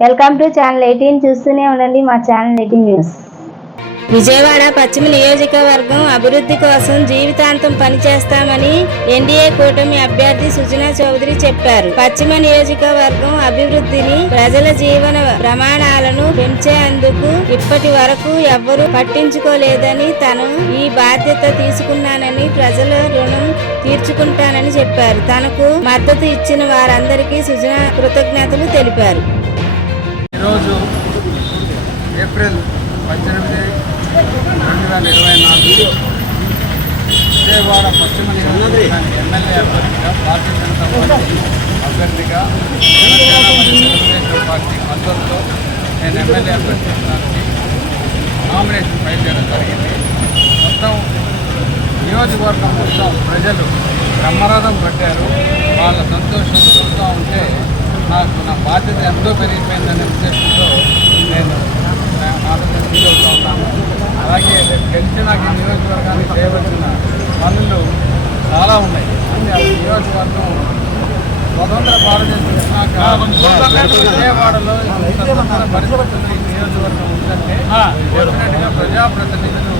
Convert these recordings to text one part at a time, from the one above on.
Welcome to channel eighteen చూస్తూనే ఉండండి మా ఛానల్ ఎయిటీన్ న్యూస్ విజయవాడ పశ్చిమ నియోజకవర్గం అభివృద్ధి కోసం జీవితాంతం పనిచేస్తామని ఎన్డీఏ కూటమి అభ్యర్థి సుజనా చౌదరి చెప్పారు. పశ్చిమ నియోజకవర్గం అభివృద్ధిని ప్రజల జీవన ప్రమాణాలను పెంచేందుకు ఇప్పటి వరకు ఎవ్వరూ పట్టించుకోలేదని తను ఈ బాధ్యత తీసుకున్నానని ప్రజల రుణం తీర్చుకుంటానని చెప్పారు. తనకు మద్దతు ఇచ్చిన వారందరికీ సుజనా కృతజ్ఞతలు తెలిపారు. ఏప్రిల్ పద్దెనిమిది రెండు వేల ఇరవై నాలుగు విజయవాడ పశ్చిమ నియోజకవర్గానికి ఎమ్మెల్యే అభ్యర్థిగా భారతీయ జనతా పార్టీ అభ్యర్థిగా జనసేన తెలుగుదేశం పార్టీ మద్దతుతో నేను ఎమ్మెల్యే అభ్యర్థించడానికి నామినేషన్ ఫైల్ చేయడం జరిగింది. మొత్తం నియోజకవర్గం మొత్తం ప్రజలు బ్రహ్మరథం పట్టారు. వాళ్ళ సంతోషం చూస్తూ ఉంటే నాకు నా బాధ్యత ఎంతో పెరిగిపోయిందనే ఉద్దేశంతో భారతదేశం విజయవాడలో పరిస్థితుల్లో ఈ నియోజకవర్గం ఉందంటే డెఫినెట్గా ప్రజాప్రతినిధులు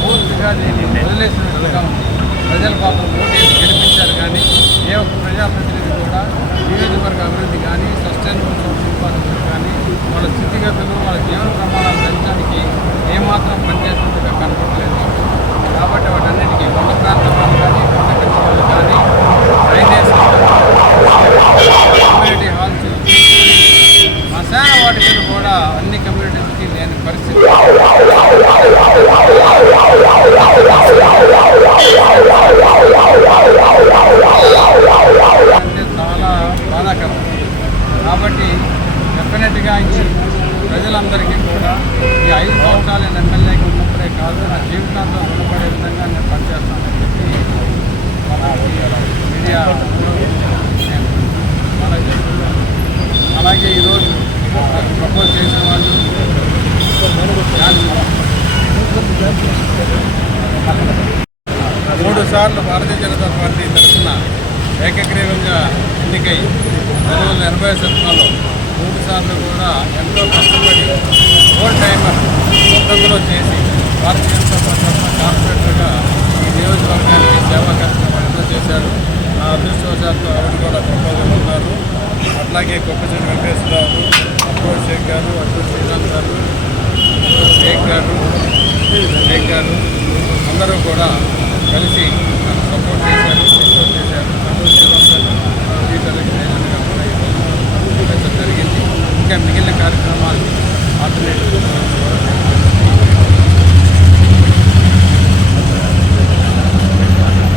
పూర్తిగా దీన్ని వదిలేసినట్లుగా ఉంది. ప్రజల పాపం ఓటేసి గెలిపించారు కానీ ఏ ఒక్క ప్రజాప్రతినిధి కూడా నియోజకవర్గ అభివృద్ధి కానీ సస్టైనబుల్ పాలసీ కానీ వాళ్ళ స్థితిగతులు వాళ్ళ జీవన ప్రమాణాలు పెంచడానికి ఏమాత్రం పనిచేసినట్టుగా కనపడలేదు. కాబట్టి వాటన్నిటికీ ప్రజలందరికీ కూడా ఈ ఐదు సంవత్సరాలు నేను ఎమ్మెల్యేకి ఉన్నప్పుడే కాదు నా జీవితాంతం రుణపడే విధంగా నేను పనిచేస్తానని చెప్పి మన మీడియా అలాగే ఈరోజు నాకు ప్రపోజ్ చేసిన వాళ్ళు మూడు సార్లు భారతీయ జనతా పార్టీ తరఫున ఏకగ్రీవంగా ఎన్నికై రెండు వందల ఎనభై సంవత్సరాలు మూడు సార్లు కూడా ఎంతో కష్టపడి ఫోర్ టైమర్ పద్ధతిలో చేసి భారతీయ జనతా పార్టీ కార్పొరేటర్గా ఈ నియోజకవర్గానికి సేవా కార్యక్రమం ఎంతో చేశాడు నా అదృష్టవశాత్తు ఆవిడ కూడా గొప్పగా ఉన్నారు. అట్లాగే గొప్పచెడి వెంకటేశ్వర గారు అప్రోడ్ షేక్ గారు అప్రోడ్ శ్రీరామ్ గారు షేక్ గారు షేక్ గారు అందరూ కూడా కలిసి సపోర్ట్ చేశారు సపోర్ట్ చేశారు. సపోర్ట్ చేయడం టీచర్లకి ట్రైనర్గా కూడా ఈరోజు పెట్టడం